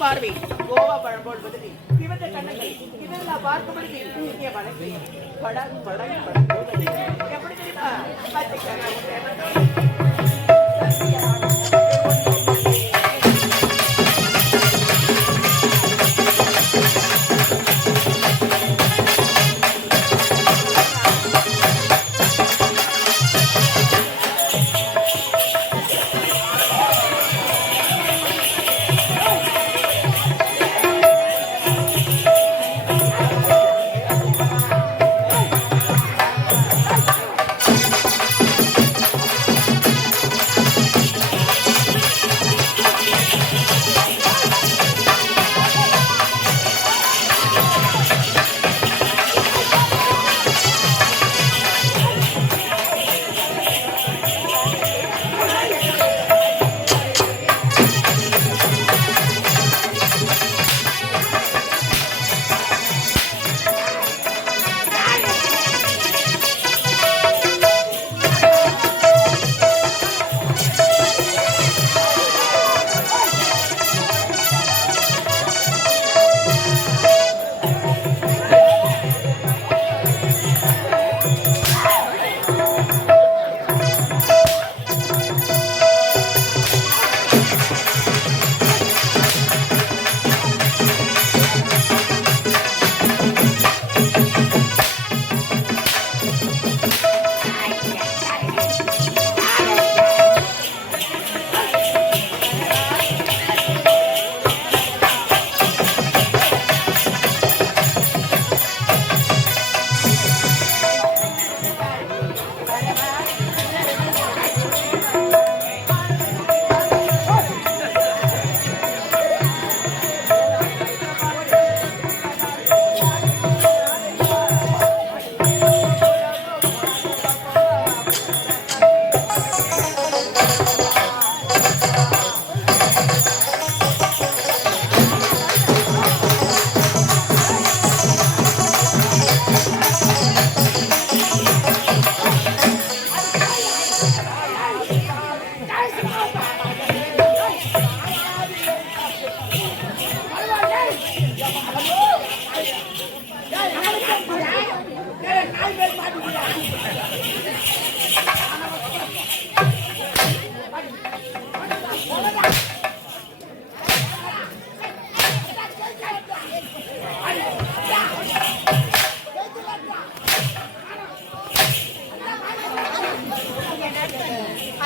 பார்வை கோவா பழம் போல் பதவி சிவந்த கண்ணங்கள் இதெல்லாம் பார்க்கும் பொழுது இங்கே வணங்கி படம் படம் படம் எப்படி தெரியுமா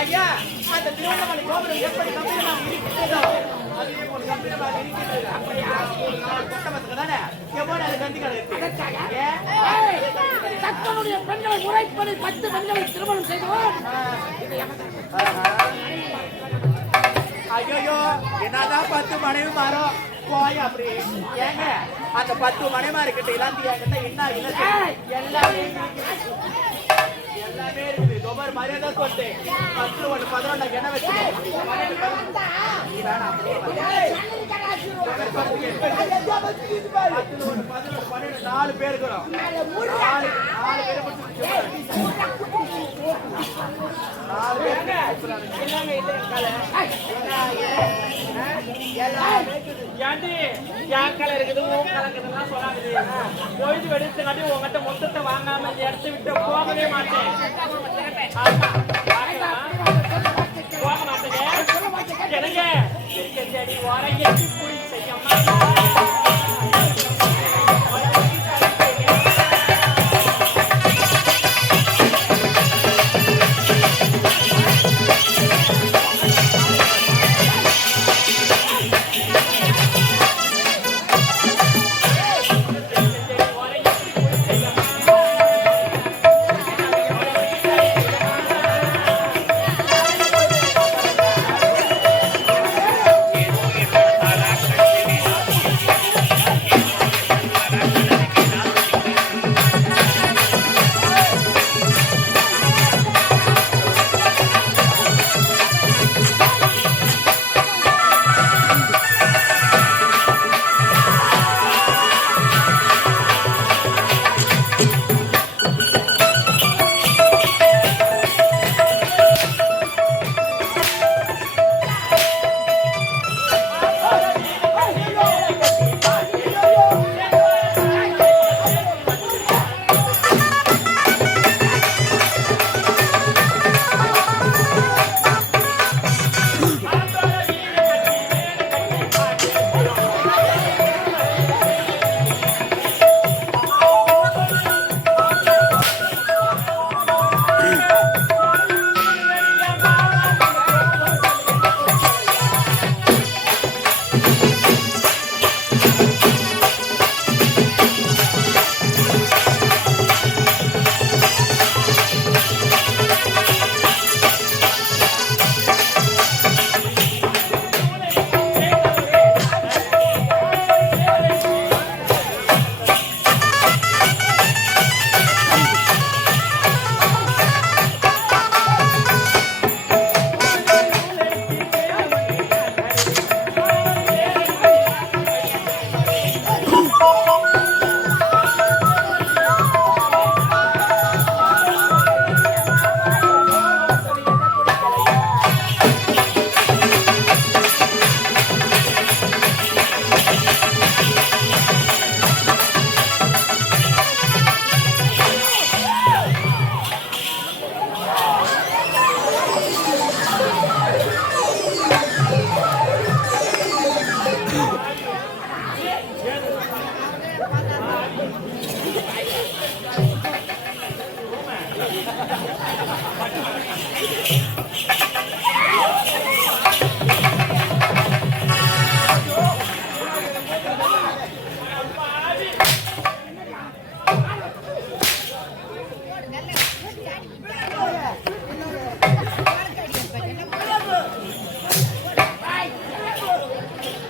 ஐயா அந்த திருவண்ணாமலை கோபுரம் எப்படி கம்பீரமாக இருக்கிறதோ அதே போல கம்பீரமாக இருக்கிறது. அப்படியா கொட்டமத்துக்கு தானே எவ்வளவு அது கண்டிகள் இருக்கு. தங்களுடைய பெண்களை முறைப்படி 10 பெண்களை திருமணம் செய்தவர். ஐயோ என்னதான் 10 மனைவி மாறும் போய் அப்படி ஏங்க அந்த 10 மனைமா இருக்கட்டும் இல்லாந்தி என்கிட்ட என்ன எல்லாமே எல்லாமே இருக்குது. ரொம்ப மரியாதை சொல்லிட்டு 10 1 11 என்ன வச்சு நீ வேணாம் 4 பேர் இருக்கிறோம். 4 பேரை முடிச்சு 4 பொழுது வெடிச்சுங்காட்டி உங்ககிட்ட மொத்தத்தை வாங்காம எடுத்து விட்டு போகவே மாட்டேன். போக மாட்டேங்க எனக்கு செடி உரைய செய்ய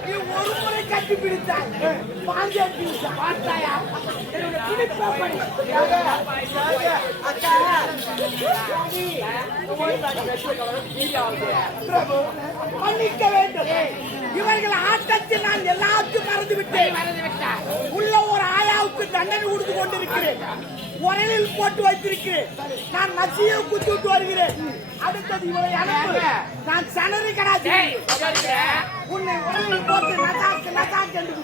நீ ஒரு முறை கட்டி பிடித்தாய் பாஞ்சா பார்த்தாயா என்னோட பிடிப்பா பண்ணி அக்கா பிரபு மன்னிக்க வேண்டும் இவர்கள் ஆட்டத்தில் நான் எல்லாத்தையும் மறந்து விட்டேன் உள்ள ஒரு ஆயாவுக்கு தண்டனை கொடுத்து கொண்டிருக்கிறேன் உரலில் போட்டு வைத்திருக்கிறேன் நான் நசியை குத்தி விட்டு வருகிறேன் அடுத்தது இவரை அனுப்பு நான் சனரி கடாச்சி உன்னை உரலில் போட்டு நசாக்கு நசாக்கு என்று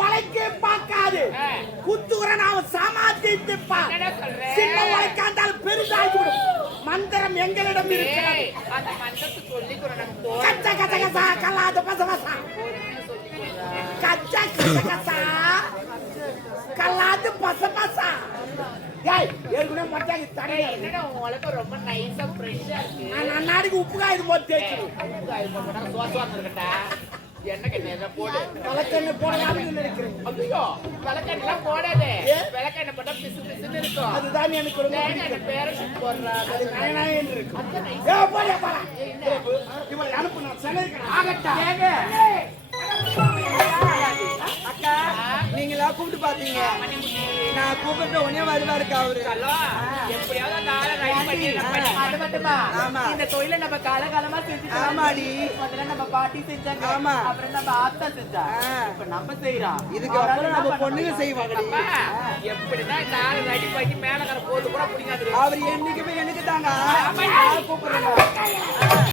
உழைக்க பார்க்காது குத்துற நாம சாமாத்திப்பா சின்ன உழைக்காண்டால் பெரிதாகிவிடும் மந்திரம் எங்களிடம் இருக்கிறது கச்ச கச்ச கசா கல்லாத பசவசா கச்ச கச்ச கசா கல்லாது பசபசா ஏய் ஏற்கனவே மட்டாங்க தடை என்னடா உனக்கு ரொம்ப நைஸா ஃப்ரெஷ்ஷா இருக்கு. நான் அன்னாடிக்கு உப்பு காயுது போட்டு தேய்க்கணும் எண்ணெய் நிறைய போடு. விளக்கெண்ணெய் போடலாம்னு நினைக்கிறேன் ஐயோ விளக்கெண்ணெய் போடாதே. விளக்கெண்ணெய் போட்டா பிசு பிசுன்னு இருக்கும். அதுதான் எனக்கு ரொம்ப தேங்காய் பேரஷூட் போடுறாங்க. அது நயனாயின்னு இருக்கு போடியா போடா இவளை அனுப்பு நான் சென்னைக்கு ஆகட்டும் அக்கா நீங்களா கூப்பிட்டு பாத்தீங்க நான் கூப்பிட்ட உடனே வருவாருக்கா அவரு எப்படியாவது அந்த ஆளை ரைட் பண்ணி அது மட்டுமா ஆமா. இந்த தொழிலை நம்ம காலகாலமா செஞ்சுட்டு ஆமாடி. முதல்ல நம்ம பாட்டி செஞ்சாங்க ஆமா. அப்புறம் நம்ம ஆத்தா செஞ்சா இப்ப நம்ம செய்யறோம் இதுக்கு அப்புறம் நம்ம பொண்ணுங்க செய்வாங்கடி எப்படிதான் இந்த ஆளை ரெடி பண்ணி மேல கரை போது கூட பிடிக்காது. அவர் என்னைக்குமே எனக்கு தாங்க